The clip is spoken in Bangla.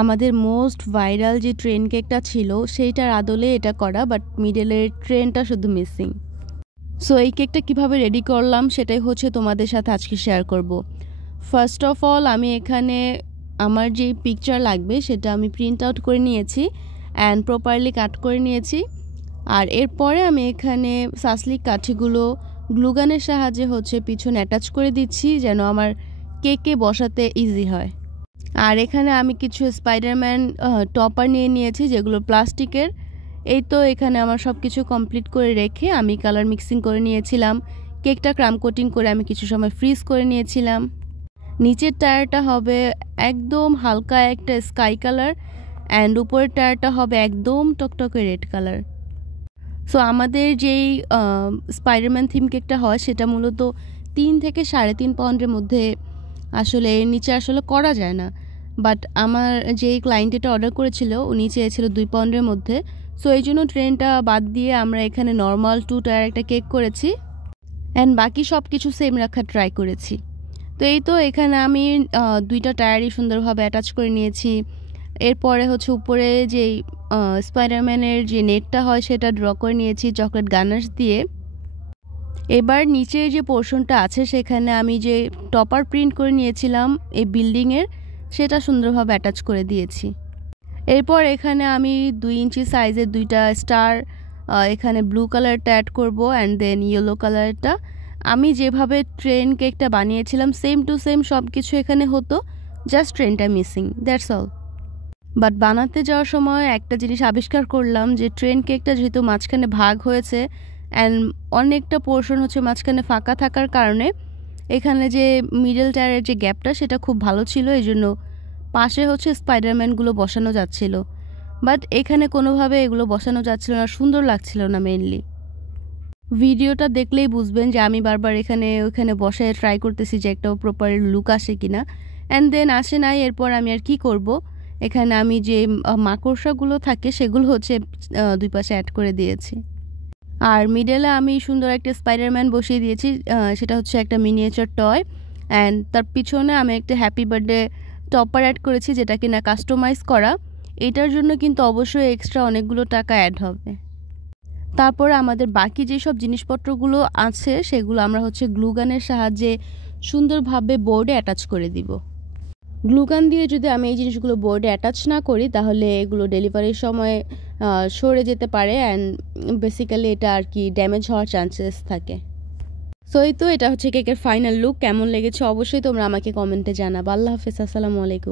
আমাদের মোস্ট ভাইরাল যে ট্রেন কেকটা ছিল সেইটার আদলে এটা করা, বাট মিডলের ট্রেনটা শুধু মিসিং। সো এই কেকটা কিভাবে রেডি করলাম সেটাই হচ্ছে তোমাদের সাথে আজকে শেয়ার করব। ফার্স্ট অফ অল আমি এখানে আমার যে পিকচার লাগবে সেটা আমি প্রিন্ট আউট করে নিয়েছি অ্যান্ড প্রপারলি কাট করে নিয়েছি। আর এরপরে আমি এখানে সাসলিক কাঠিগুলো গ্লুগানের সাহায্যে হচ্ছে পিছনে অ্যাটাচ করে দিচ্ছি যেন আমার কেকে বসাতে ইজি হয়। আর এখানে আমি কিছু স্পাইডারম্যান টপার নিয়ে নিয়েছি যেগুলো প্লাস্টিকের। এই তো এখানে আমার সব কিছু কমপ্লিট করে রেখে আমি কালার মিক্সিং করে নিয়েছিলাম। কেকটা ক্রাম কোটিং করে আমি কিছু সময় ফ্রিজ করে নিয়েছিলাম। নিচের টায়ারটা হবে একদম হালকা একটা স্কাই কালার অ্যান্ড উপরের টায়ারটা হবে একদম টকটকে রেড কালার। সো আমাদের যেই স্পাইডারম্যান থিম কেকটা হয় সেটা মূলত 3 থেকে 3.5 পাউন্ডের মধ্যে আসলে এর নিচে আসলে করা যায় না। বাট আমার যেই ক্লায়েন্ট এটা অর্ডার করেছিল উনি চেয়েছিল 2 পাউন্ডের মধ্যে। সো এই জন্য ট্রেনটা বাদ দিয়ে আমরা এখানে নর্মাল 2 টায়ার একটা কেক করেছি অ্যান্ড বাকি সব কিছু সেম রাখার ট্রাই করেছি। তো এই তো এখানে আমি 2টা টায়ারই সুন্দরভাবে অ্যাটাচ করে নিয়েছি। এরপরে হচ্ছে উপরে যেই স্পাইডারম্যানের যে নেটটা হয় সেটা ড্র করে নিয়েছি চকলেট গানাশ দিয়ে। এবার নিচের যে পোর্শনটা আছে সেখানে আমি যে টপার প্রিন্ট করে নিয়েছিলাম এই বিল্ডিংয়ের সেটা সুন্দরভাবে অ্যাটাচ করে দিয়েছি। এরপর এখানে আমি 2 ইঞ্চি সাইজের 2টা স্টার এখানে ব্লু কালারটা অ্যাড করব অ্যান্ড দেন ইয়েলো কালারটা। আমি যেভাবে ট্রেন কেকটা বানিয়েছিলাম সেম টু সেম সব কিছু এখানে হতো, জাস্ট ট্রেনটা মিসিং, দ্যাটস অল। বাট বানাতে যাওয়ার সময় একটা জিনিস আবিষ্কার করলাম যে ট্রেন কেকটা যেহেতু মাঝখানে ভাগ হয়েছে অ্যান্ড অনেকটা পোর্শন হচ্ছে মাঝখানে ফাঁকা থাকার কারণে এখানে যে মিডল টায়ারের যে গ্যাপটা সেটা খুব ভালো ছিল, এই জন্য পাশে হচ্ছে স্পাইডারম্যানগুলো বসানো যাচ্ছিল। বাট এখানে কোনোভাবে এগুলো বসানো যাচ্ছিল না, সুন্দর লাগছিল না। মেইনলি ভিডিওটা দেখলেই বুঝবেন যে আমি বারবার ওখানে বসে ট্রাই করতেছি যে একটা প্রপার লুক আসে কিনা, অ্যান্ড দেন আসে নাই। এরপর আমি আর কি করব, এখানে আমি যে মাকড়সাগুলো থাকে সেগুলো হচ্ছে 2 পাশে অ্যাড করে দিয়েছি। আর মিডলে আমি সুন্দর একটা স্পাইডারম্যান বসিয়ে দিয়েছি, সেটা হচ্ছে একটা মিনিয়েচার টয় অ্যান্ড তার পিছনে আমি একটা হ্যাপি বার্থডে টপার অ্যাড করেছি যেটা কিনা কাস্টমাইজ করা। এটার জন্য কিন্তু অবশ্যই এক্সট্রা অনেকগুলো টাকা অ্যাড হবে। তারপরে আমাদের বাকি যেসব জিনিসপত্রগুলো আছে সেগুলো আমরা হচ্ছে গ্লুগানের সাহায্যে সুন্দরভাবে বোর্ডে অ্যাটাচ করে দিব। গ্লুগান দিয়ে যদি আমি এই জিনিসগুলো বোর্ডে অ্যাটাচ না করি তাহলে এগুলো ডেলিভারির সময় সরে যেতে পারে অ্যান্ড বেসিক্যালি এটা আর কি ড্যামেজ হওয়ার চান্সেস থাকে। সো এই তো এটা হচ্ছে কেকের ফাইনাল লুক। কেমন লেগেছে অবশ্যই তোমরা আমাকে কমেন্টে জানাবা। আল্লাহ হাফেজ, আসসালামু আলাইকুম।